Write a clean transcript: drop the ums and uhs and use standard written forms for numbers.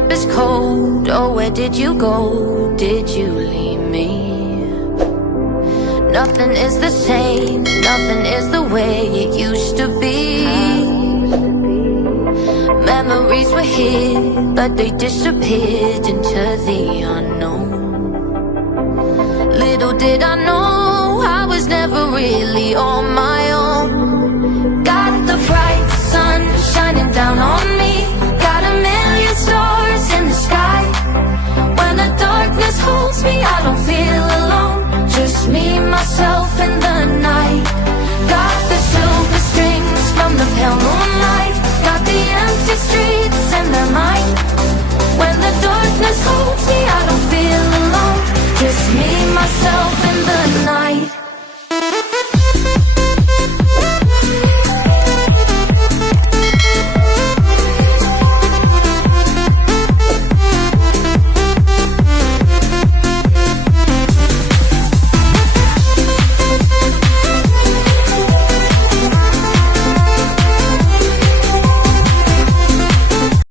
up is cold. Oh, where did you go? Did you leave me? Nothing is the same, nothing is the way it used to be. Memories were here, but they disappeared into the unknown. Little did I know I was never really on my own. Got the bright sun shining down on me, got a million stars in the sky. When the darkness holds me, I don't feel alone. Just me, myself, and the night. Got the silver strings from the pale moonlight, got the empty streets in their mind. When the darkness